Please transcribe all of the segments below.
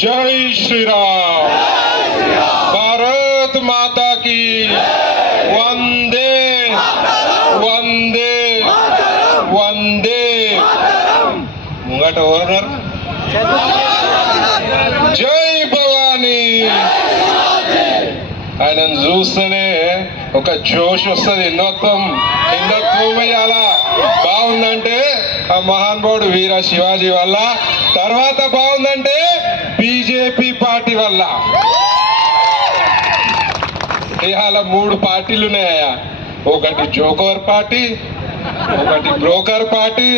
జై శ్రీరామ్. భారత్ మాతా కీ వందే వందే వందే. ముంగట ఎవరున్నారు? జై భవానీ. ఆయనను చూస్తేనే ఒక జోష్ వస్తుంది. హిందుత్వం అలా బాగుందంటే ఆ మహానుభావుడు వీర శివాజీ వల్ల, తర్వాత బాగుందంటే బీజేపీ పార్టీ వల్ల. ఇవాళ 3 పార్టీలు ఉన్నాయా, ఒకటి జోకర్ పార్టీ, ఒకటి బ్రోకర్ పార్టీ,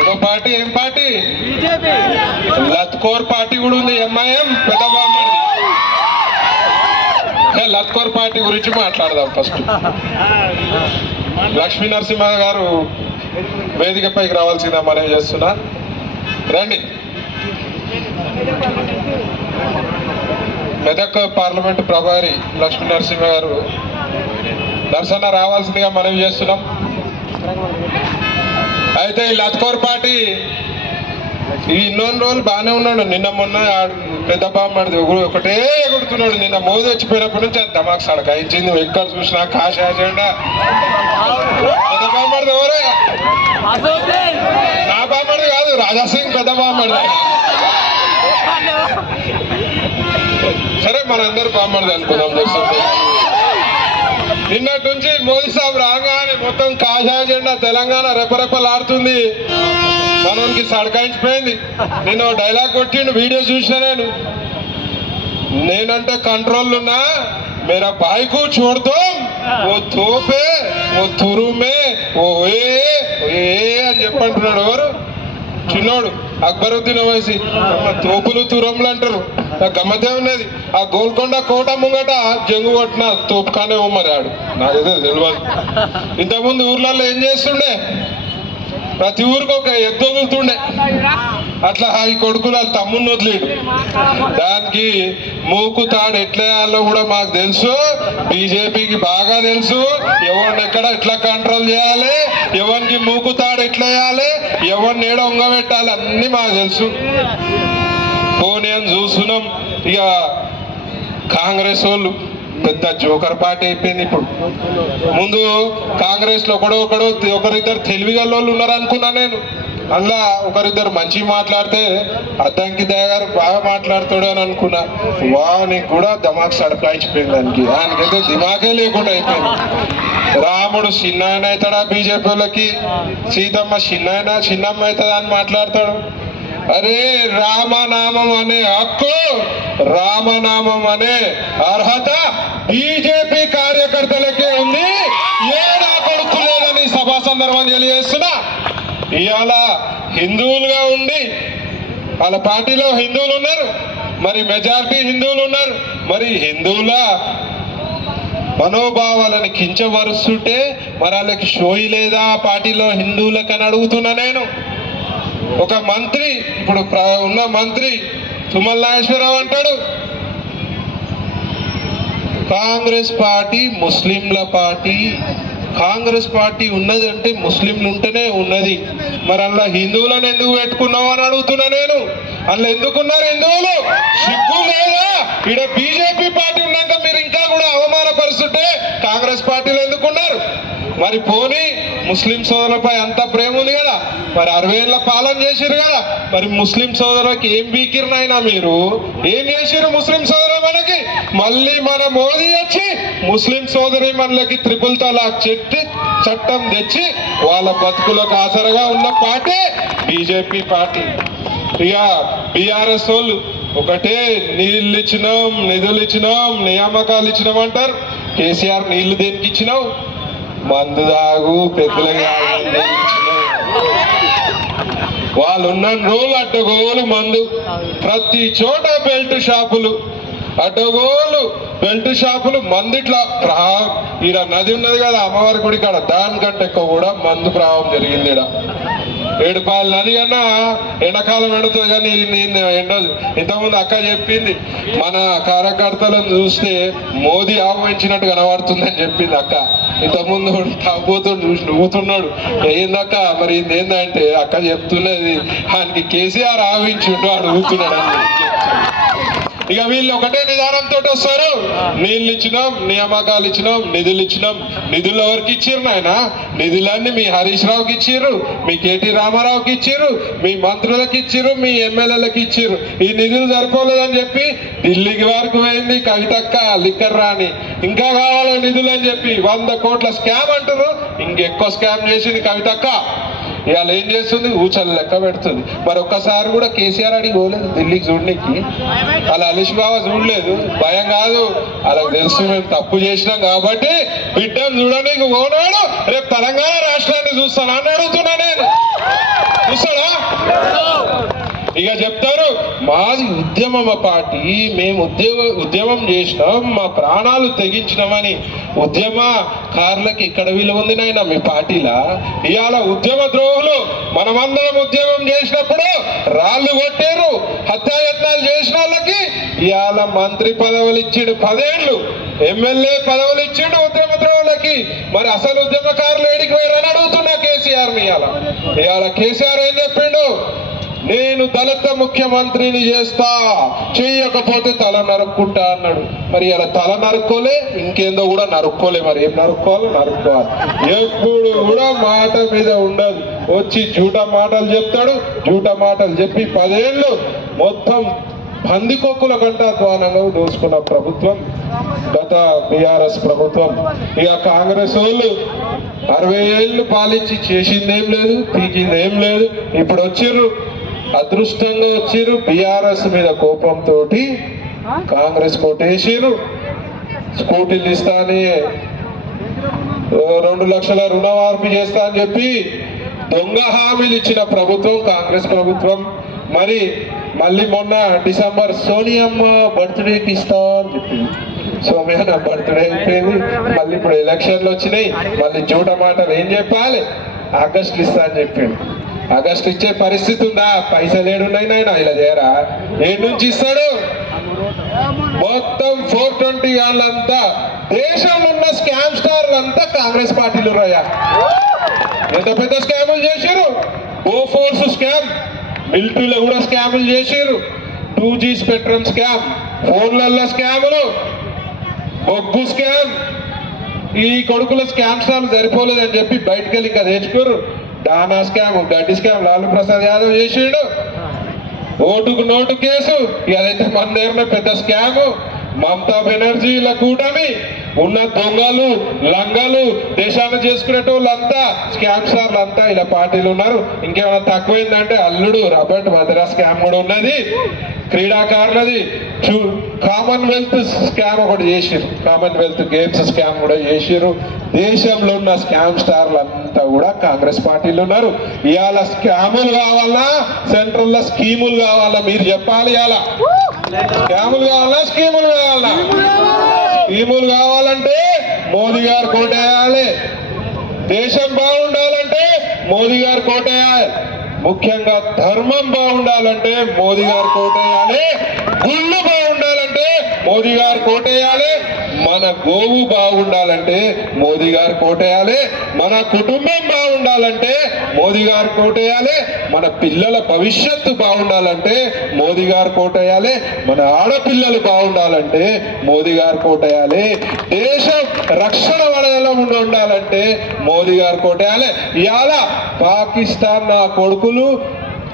ఒక పార్టీ ఏం పార్టీ లత్కోర్ పార్టీ కూడా ఉంది, ఎంఐఎం పెద్ద బామ్మడి. లత్కోర్ పార్టీ గురించి మాట్లాడదాం. ఫస్ట్ లక్ష్మీ నరసింహ గారు వేదికపైకి రావాల్సిందా మనం చేస్తున్నా. రండి. మెదక్ పార్లమెంటు ప్రభారి లక్ష్మీ నరసింహ గారు దర్శన రావాల్సిందిగా మనం చేస్తున్నాం. అయితే ఈ లత్కోర్ పార్టీ ఇన్నొన్ని రోజులు బాగానే ఉన్నాడు. నిన్న మొన్న పెద్ద బామ్మడిది ఒకటే ఎగుడుతున్నాడు. నిన్న మోదీ వచ్చిపోయినప్పటి నుంచి అది ధమాక్ సడకాయించింది. ఎక్కడ చూసినా కాష అజెండా. పెద్ద బామ్మడిది ఎవరే? నా బామ్మడిది కాదు, రాజాసింగ్ పెద్ద బామ్మడిది. సరే మనందరూ బామ్మడిది అనుకుందాం. నిన్నటి నుంచి మోదీ సాబ్ రాగానే మొత్తం కాషాయ జెండా తెలంగాణ రెపరెపలాడుతుంది. మనకి సడకాయించిపోయింది. నేను డైలాగ్ కొట్టిండు, వీడియో చూసిన. నేనంటే కంట్రోల్ ఉన్నా, మేరా బాయ్కు చూడతాం, ఓ తోపే ఓ తురుమే ఓ ఏ అని చెప్పంటున్నాడు. ఎవరు? చిన్నోడు అక్బరుద్దీన్ ఓవైసీ. తోపులు తురములు అంటారు. నాకు గమ్మతే ఉన్నది. ఆ గోల్కొండ కోట ముంగట జంగు కొట్టిన తోపుకానే మరి ఆడు, నాకైతే తెలియదు. ఇంతకుముందు ఊర్లలో ఏం చేస్తుండే, ప్రతి ఊరికి ఒక ఎద్దు వదులుతుండే. అట్లా ఈ కొడుకులు వాళ్ళ తమ్ముడిని వదిలేడు. దానికి మూకు తాడు ఎట్లేయాలో కూడా మాకు తెలుసు, బీజేపీకి బాగా తెలుసు. ఎవరిని ఎక్కడ ఎట్లా కంట్రోల్ చేయాలి, ఎవరికి మూకు తాడు ఎట్లా వేయాలి, ఎవరిని ఏడ ఉంగబెట్టాలి, అన్ని మాకు తెలుసు. పోనీ అని చూస్తున్నాం. ఇక కాంగ్రెస్ వాళ్ళు పెద్ద జోకర్ పార్టీ అయిపోయింది. ఇప్పుడు ముందు కాంగ్రెస్ లో ఒకరిద్దరు తెలివిగల్లోళ్ళు ఉన్నారు అనుకున్నా నేను. అందులో ఒకరిద్దరు మంచి మాట్లాడితే అద్దంకి దయగారు బాగా మాట్లాడుతాడు అని అనుకున్నా. వానికి కూడా దిమాగ్ సడకాయించిపోయింది. ఆయనకైతే దిమాగే లేకుండా అయిపోయింది. రాముడు చిన్నాయన అవుతాడా బీజేపీ వాళ్ళకి, సీతమ్మ చిన్నమ్మ అవుతుందా అని మాట్లాడతాడు. అరే రామనామం అనే హక్కు, రామనామం అనే అర్హత బీజేపీ కార్యకర్తలకే ఉంది. ఏడా కొడుకు లేదని సభా సందర్భం తెలియజేస్తున్నా. ఇవాళ హిందువులుగా ఉండి వాళ్ళ పార్టీలో హిందువులు ఉన్నారు, మరి మెజారిటీ హిందువులు ఉన్నారు. మరి హిందువుల మనోభావాలను కించవరుస్తుంటే మరి వాళ్ళకి షోయి లేదా పార్టీలో హిందువులకని అడుగుతున్నా నేను. ఒక మంత్రి, ఇప్పుడు ఉన్న మంత్రి తుమ్మల నాగేశ్వరరావు అంటాడు, కాంగ్రెస్ పార్టీ ముస్లింల పార్టీ. కాంగ్రెస్ పార్టీ ఉన్నది అంటే ముస్లింలు ఉంటేనే ఉన్నది. మరి అందులో హిందువులను ఎందుకు పెట్టుకున్నావు అని అడుగుతున్నా నేను. అందులో ఎందుకున్నారు హిందువులు? సిగ్గు లేదా? ఇక్కడ బీజేపీ పార్టీ ఉన్నాక మీరు ఇంకా కూడా అవమానపరుస్తుంటే కాంగ్రెస్ పార్టీలో ఎందుకున్నారు? మరి పోనీ ముస్లిం సోదరులపై అంత ప్రేమ ఉంది కదా, మరి 60 ఏళ్ళ పాలన చేసిరు కదా, మరి ముస్లిం సోదరులకి ఏం బీకిరినైనా మీరు ఏం చేసిరు ముస్లిం సోదరు మనకి? మళ్ళీ మన మోదీ వచ్చి ముస్లిం సోదరి మనలకి త్రిపుల్ తలాక్ చట్టం తెచ్చి వాళ్ళ బతుకులకు ఆసరగా ఉన్న పార్టీ బీజేపీ పార్టీ. ఇక బీఆర్ఎస్ వాళ్ళు ఒకటే నీళ్ళు ఇచ్చినాం, నిధులు ఇచ్చినాం, నియామకాలు ఇచ్చినాం అంటారు. కేసీఆర్ నీళ్లు దేనికి ఇచ్చినావు? మందు తాగు, పెద్దలు వాళ్ళు ఉన్న రోజులు అడ్డగోలు మందు. ప్రతి చోట బెల్ట్ షాపులు, అడ్డగోలు బెల్ట్ షాపులు. మందు ఇట్లా ఈడ నది ఉన్నది కదా అమ్మవారి గుడి కాడ, దానికంటే ఎక్కువ కూడా మందు ప్రవాహం జరిగింది. ఈడ ఏడుపాయలు నది కన్నా ఎండాకాలం ఎండుతుంది కానీ ఎండదు. ఇంతకుముందు అక్క చెప్పింది మన కార్యకర్తలను చూస్తే మోదీ ఆహ్వానించినట్టు కనబడుతుందని చెప్పింది అక్క. ఇంతకుముందు తాగుబోతుడు చూసి నవ్వుతున్నాడు. ఏందక్క మరి ఏందంటే అక్క చెప్తున్నది ఆయనకి కేసీఆర్ ఆహ్వానించిండు అడుగుతున్నాడు అని. ఇక వీళ్ళు ఒకటే నిదానంతో వస్తారు. నీళ్ళు ఇచ్చినాం, నియామకాలు ఇచ్చినాం, నిధులు ఇచ్చినాం. నిధులు ఎవరికి ఇచ్చిర్రు నాయన? నిధులన్నీ మీ హరీష్ రావుకి ఇచ్చిర్రు, మీ కేటీ రామారావుకి ఇచ్చిర్రు, మీ మంత్రులకు ఇచ్చిర్రు, మీ ఎమ్మెల్యేలకు ఇచ్చిర్రు. ఈ నిధులు సరిపోలేదని చెప్పి ఢిల్లీకి వరకు పోయింది కవితక్క లిక్కర్ రాని. ఇంకా కావాలి నిధులు అని చెప్పి 100 కోట్ల స్కామ్ అంటారు. ఇంకెక్కువ స్కామ్ చేసింది కవితక్క. ఇవాళ ఏం చేస్తుంది? ఊచలు లెక్క పెడుతుంది. మరి ఒక్కసారి కూడా కేసీఆర్ అడిగి పోలేదు ఢిల్లీకి చూడడానికి. అలా హరీష్ బాబా చూడలేదు. భయం కాదు, వాళ్ళకి తెలుసు మేము తప్పు చేసినాం కాబట్టి బిడ్డను చూడడానికి పోనాడు. రేపు తెలంగాణ రాష్ట్రాన్ని చూస్తాను అని అడుగుతున్నా నేను. చూస్తాడా? ఇక చెప్తారు మాది ఉద్యమం పార్టీ, మేము ఉద్యమం చేసినాం, మా ప్రాణాలు తెగించినామని. ఉద్యమకారులకు ఇక్కడ విలువ ఉంది నాయన మీ పార్టీలా? ఇవాళ ఉద్యమ ద్రోహులు మనమందరం ఉద్యమం చేసినప్పుడు రాళ్ళు కొట్టారు, హత్యాయత్నాలు చేసిన వాళ్ళకి ఇవాళ మంత్రి పదవులు ఇచ్చిండు, 10 ఏళ్ళు ఎమ్మెల్యే పదవులు ఇచ్చిండు ఉద్యమ ద్రోహులకి. మరి అసలు ఉద్యమకారులు ఏడికి పోయారని అడుగుతున్నా కేసీఆర్ని. ఇవాళ కేసీఆర్ ఏం చెప్పిండు? నేను దళిత ముఖ్యమంత్రిని చేస్తా, చేయకపోతే తల నరుక్కుంటా అన్నాడు. మరి అలా తల నరుక్కోలే, ఇంకేందో కూడా నరుక్కోలే. మరి ఏం నరుక్కోవాలి? నరుక్కోవాలి. ఎప్పుడు కూడా మాట మీద ఉండదు. వచ్చి జూట మాటలు చెప్తాడు. జూట మాటలు చెప్పి 10 ఏళ్ళు మొత్తం పందికొక్కుల కంటే అధ్వానంగా దోసుకున్న ప్రభుత్వం గత బీఆర్ఎస్ ప్రభుత్వం. ఇక కాంగ్రెస్ వాళ్ళు 60 ఏళ్ళు పాలించి చేసిందేం లేదు, పీకిందేం లేదు. ఇప్పుడు వచ్చిర్రు, అదృష్టంగా వచ్చిర్రు. బీఆర్ఎస్ మీద కోపంతో కాంగ్రెస్ కోటేసిర్రు. స్కూటీలు ఇస్తా అని, 2 లక్షల రుణమాఫీ చేస్తా అని చెప్పి దొంగ హామీలు ఇచ్చిన ప్రభుత్వం కాంగ్రెస్ ప్రభుత్వం. మరి మళ్ళీ మొన్న డిసెంబర్ సోనియమ్మ బర్త్డేకి ఇస్తా అని చెప్పింది. సోనియా నా బర్త్డే అయిపోయింది. మళ్ళీ ఇప్పుడు ఎలక్షన్లు వచ్చినాయి. మళ్ళీ జూట మాటలు ఏం చెప్పాలి? ఆగస్టులు ఇస్తా అని చెప్పిండు. ఆగస్టు ఇచ్చే పరిస్థితి ఉందా? పైసలు ఏడున్నాయి నాయన? ఇలా చేయరా? ఏడు నుంచి ఇస్తాడు? మొత్తం 420 వాళ్ళంతా దేశంలో ఉన్న స్కామ్ స్టార్లంతా కాంగ్రెస్ పార్టీలు రాయా. ఎంత పెద్ద స్కాములు చేశారు. బోఫోర్స్ స్కామ్, మిలిటరీలో కూడా స్కాములు చేశారు. 2G స్పెక్ట్రమ్ స్కామ్, ఫోన్లలో స్కాములు, బొగ్గు స్కామ్. ఈ కొడుకుల స్కామ్ స్టార్లు సరిపోలేదని చెప్పి బయటకు వెళ్ళి ఇంకా తెచ్చుకోరు. డానా స్కామ్, గడ్డి స్కామ్ లాలూ ప్రసాద్ యాదవ్ చేసిండు. ఓటుకు నోటు కేసు, అదైతే మన దగ్గర పెద్ద స్కాము. మమతా బెనర్జీల కూటమి ఉన్న దొంగలు లంగలు దేశాన్ని చేసుకునేటోళ్ళంతా స్కామ్ స్టార్లు అంతా ఇలా పార్టీలు ఉన్నారు. ఇంకేమైనా తక్కువైందంటే అల్లుడు రాబర్ట్ వద్రా స్కామ్ కూడా ఉన్నది. క్రీడాకారులది కామన్వెల్త్ స్కామ్ ఒకటి చేసిరు. కామన్వెల్త్ గేమ్స్ స్కామ్ కూడా చేసిరు. దేశంలో ఉన్న స్కామ్ స్టార్లు అంతా కూడా కాంగ్రెస్ పార్టీలు ఉన్నారు. ఇవాళ స్కాములు కావాలా, సెంట్రల్ లో స్కీములు కావాలా? మీరు చెప్పాలి. ఇవాళ స్కాములు కావాలా, స్కీములు కావాలా? స్కీములు కావాలంటే మోదీ గారు కోటేయాలి. దేశం బాగుండాలంటే మోదీ గారు కోటేయాలి. ముఖ్యంగా ధర్మం బాగుండాలంటే మోదీ గారు కోటేయాలి. గుళ్ళు బాగుండాలంటే మోదీ గారు కోటేయాలి. మన గోవు బాగుండాలంటే మోదీ గారు కోటేయాలి. మన కుటుంబం బాగుండాలంటే మోదీ గారు కోటేయాలి. మన పిల్లల భవిష్యత్తు బాగుండాలంటే మోదీ గారు కోటేయాలి. మన ఆడపిల్లలు బాగుండాలంటే మోదీ గారు కోటేయాలి. దేశం రక్షణ వలయంలో ఉండాలంటే మోదీ గారు కోటేయాలి. ఇవాళ పాకిస్తాన్ నా కొడుకులు,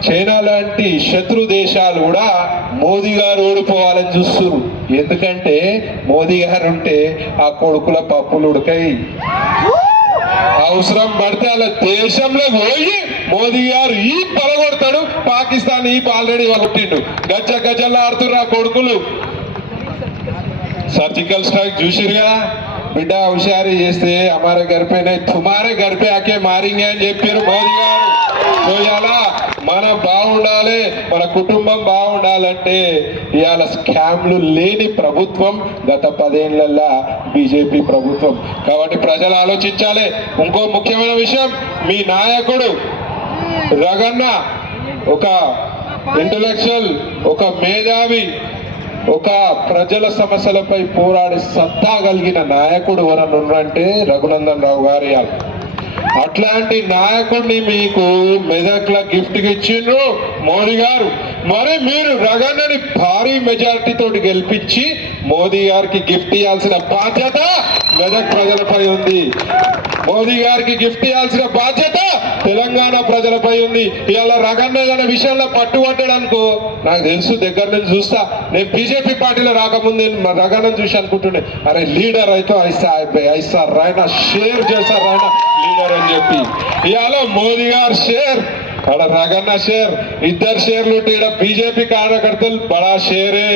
చైనా లాంటి శత్రు దేశాలు కూడా మోదీ గారు ఓడిపోవాలని చూస్తున్నారు. ఎందుకంటే మోదీ గారు ఉంటే ఆ కొడుకుల పప్పులు ఉడకాయి. అవసరం పడితే అలా దేశంలో పోయి మోదీ గారు ఈ పలగొడతాడు. పాకిస్తాన్ ఈ ఆల్రెడీ కొట్టిండు. గజ్జ గజ్జలు ఆడుతున్నారు ఆ కొడుకులు. సర్జికల్ స్ట్రైక్ చూసిరుగా. బిడ్డ హుషారీ చేస్తే హమారే घर पे नहीं तुम्हारे घर पे आके मारेंगे అని చెప్పారు మోదీ గారు. ఇవాళ మనం బాగుండాలి, మన కుటుంబం బాగుండాలంటే ఇవాళ స్కామ్లు లేని ప్రభుత్వం గత 10 ఏళ్లలో బీజేపీ ప్రభుత్వం. కాబట్టి ప్రజలు ఆలోచించాలి. ఇంకో ముఖ్యమైన విషయం, మీ నాయకుడు రగన్న ఒక ఇంటలెక్చువల్, ఒక మేధావి, ఒక ప్రజల సమస్యలపై పోరాడి సత్తా కలిగిన నాయకుడు ఎవరన్నా ఉన్నారంటే రఘునందన్ రావు గారి. అట్లాంటి నాయకుడిని మీకు మెదక్ల గిఫ్ట్ ఇచ్చిండ్రు మోదీ గారు. మరి మీరు రగన్నని భారీ మెజారిటీ తోటి గెలిపించి మోదీ గారికి గిఫ్ట్ ఇవ్వాల్సిన బాధ్యత మెదక్ ప్రజలపై ఉంది. మోదీ గారికి గిఫ్ట్ ఇవ్వాల్సిన బాధ్యత తెలంగాణ ప్రజలపై ఉంది. ఇవాళ రగన్న ఏదైనా విషయంలో పట్టుబట్టాడనుకో, నాకు తెలుసు, దగ్గర నుంచి చూస్తా. నేను బీజేపీ పార్టీలో రాకముందు నేను రగన్నను చూసి అనుకుంటుండే, అరే లీడర్ అయితే ఐసా రాయనా షేర్ చేశారు రాయనా లీడర్ అని చెప్పి. ఇవాళ మోదీ గారు షేర్, అక్కడ రగన్న షేర్, ఇద్దరు షేర్లు ఉంటే ఇక్కడ బీజేపీ కార్యకర్తలు బడా షేరే.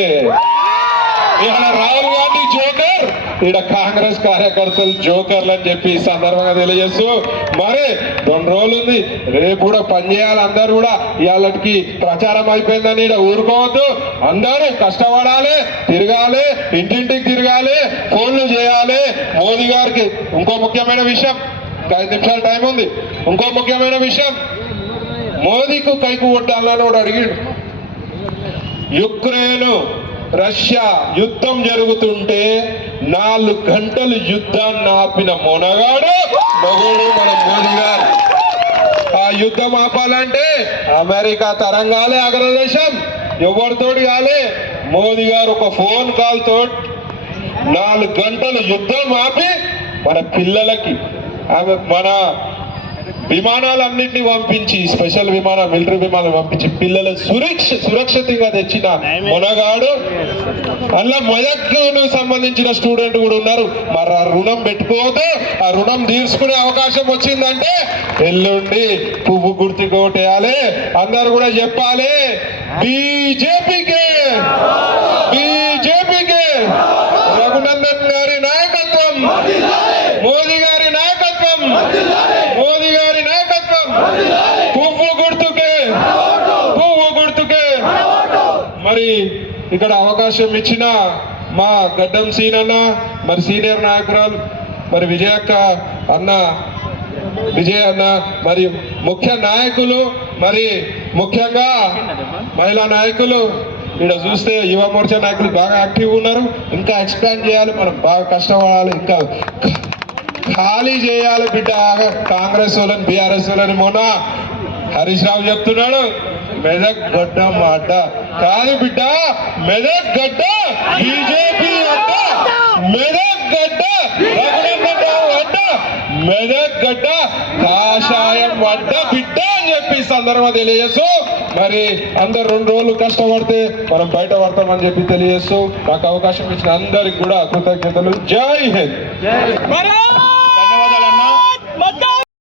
ఇవాళ రాహుల్ గాంధీ జోకర్, ఇక్కడ కాంగ్రెస్ కార్యకర్తలు జోకర్లు అని చెప్పి ఈ సందర్భంగా తెలియజేస్తూ, మరి 2 రోజులు ఉంది, రేపు కూడా పనిచేయాలి. అందరూ కూడా ఇవాళకి ప్రచారం అయిపోయిందని ఇక్కడ ఊరుకోవద్దు. అందరూ కష్టపడాలి, తిరగాలి, ఇంటింటికి తిరగాలి, ఫోన్లు చేయాలి. మోదీ గారికి ఇంకో ముఖ్యమైన విషయం, 5 నిమిషాల టైం ఉంది. ఇంకో ముఖ్యమైన విషయం, మోదీకు కైకు కొట్టాలని వాడు అడిగాడు. యుక్రెయిన్ రష్యా యుద్ధం జరుగుతుంటే 4 గంటలు యుద్ధాన్ని ఆపిన మొనగాడు మగోడు మన మోదీ గారు. ఆ యుద్ధం ఆపాలంటే అమెరికా తరంగాలే అగ్రదేశం, ఎవరితోటి కాలే. మోదీ గారు ఒక ఫోన్ కాల్ తోటి 4 గంటలు యుద్ధం ఆపి మన పిల్లలకి మన విమానాలన్నింటినీ పంపించి, స్పెషల్ విమానం, మిలిటరీ విమానం పంపించి పిల్లలు సురక్షితంగా తెచ్చిన మొనగాడు. అలా మెదక్కు సంబంధించిన స్టూడెంట్ కూడా ఉన్నారు. మరి ఆ రుణం పెట్టుకోవద్దు. ఆ రుణం తీర్చుకునే అవకాశం వచ్చిందంటే ఎల్లుండి పువ్వు గుర్తు కోటేయాలి. అందరు కూడా చెప్పాలి, బీజేపీకే, బీజేపీకే. రఘునందన్ గారి నాయకత్వం, మోదీ గారి నాయకత్వం, మోదీ గారి నాయకత్వం, పువ్వు గుర్తుకే, పువ్వు గుర్తుకే. మరి ఇక్కడ అవకాశం ఇచ్చిన మా గడ్డం సీనన్న, మరి సీనియర్ నాయకురాలు మరి విజయక్క అన్న, విజయ్ అన్న, మరి ముఖ్య నాయకులు, మరి ముఖ్యంగా మహిళా నాయకులు, ఇక్కడ చూస్తే యువ మోర్చా నాయకులు బాగా యాక్టివ్ ఉన్నారు. ఇంకా ఎక్స్పాండ్ చేయాలి, మనం బాగా కష్టపడాలి, ఇంకా ఖాళీ చేయాలి బిడ్డ కాంగ్రెస్ వాళ్ళని, బీఆర్ఎస్ వాళ్ళని. మొన్న హరీష్ రావు చెప్తున్నాడు, మెదక్ గడ్డ మాట కాదు బిడ్డ, మెదక్ గడ్డ బీజేపీ అడ్డ, మెదక్ గడ్డ రఘునందన్ రావు అడ్డ, మెదక్ గడ్డ కాషాయం అడ్డ బిడ్డ అని చెప్పి సందర్భంగా తెలియజేస్తూ, మరి అందరు 2 రోజులు కష్టపడితే మనం బయట పడతామని చెప్పి తెలియజేస్తూ, మాకు అవకాశం ఇచ్చిన అందరికి కూడా కృతజ్ఞతలు. జై హింద్.